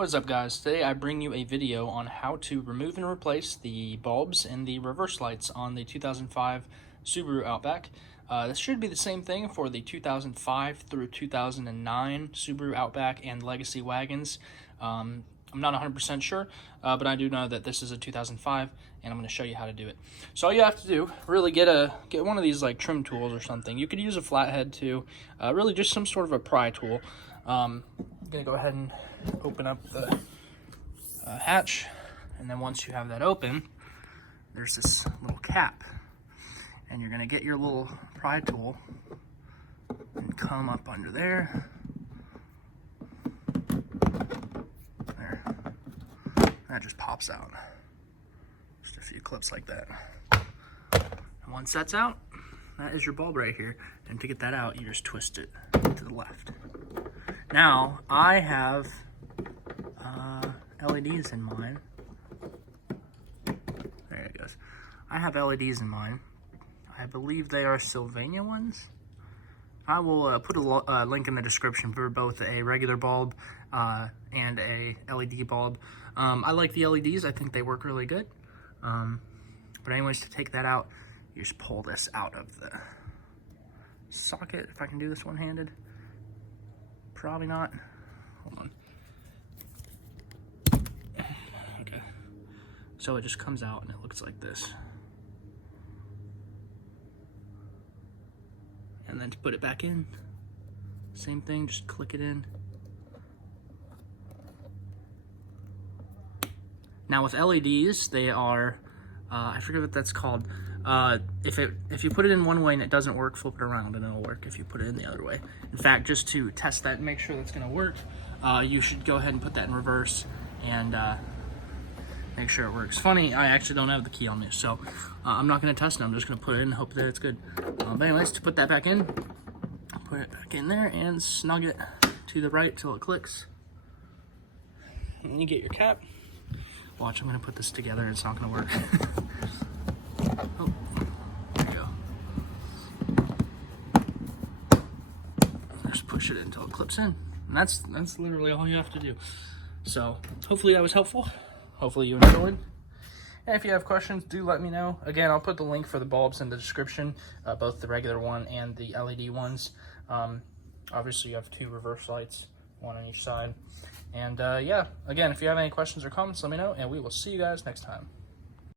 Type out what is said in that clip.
What is up, guys? Today I bring you a video on how to remove and replace the bulbs and the reverse lights on the 2005 Subaru Outback. This should be the same thing for the 2005 through 2009 Subaru Outback and Legacy wagons. I'm not 100% sure, but I do know that this is a 2005, and I'm going to show you how to do it. So all you have to do, really get one of these like trim tools or something. You could use a flathead too, really just some sort of a pry tool. I'm going to go ahead and open up the hatch, and then once you have that open, there's this little cap, and you're going to get your little pry tool and come up under there. There. That just pops out. Just a few clips like that. And once that's out, that is your bulb right here. And to get that out, you just twist it to the left. Now, I have LEDs in mine. There it goes. I have LEDs in mine. I believe they are Sylvania ones. I will put a link in the description for both a regular bulb and a LED bulb. I like the LEDs. I think they work really good. But anyways, to take that out, you just pull this out of the socket. If I can do this one-handed. Probably not. Hold on. Okay. So it just comes out and it looks like this. And then to put it back in, same thing, just click it in. Now with LEDs, they are, I forget what that's called. If you put it in one way and it doesn't work, flip it around and it'll work if you put it in the other way. In fact, just to test that and make sure that's gonna work, you should go ahead and put that in reverse and make sure it works. Funny, I actually don't have the key on me, so I'm not gonna test it. I'm just gonna put it in and hope that it's good. But anyways, to put that back in, put it back in there and snug it to the right till it clicks. And you get your cap. Watch, I'm gonna put this together. It's not gonna work. Oh, there you go. Just push it until it clips in. And that's literally all you have to do. So hopefully that was helpful. Hopefully you enjoyed. And if you have questions, do let me know. Again, I'll put the link for the bulbs in the description, both the regular one and the LED ones. Obviously you have two reverse lights, one on each side. And yeah, again, if you have any questions or comments, let me know, and we will see you guys next time.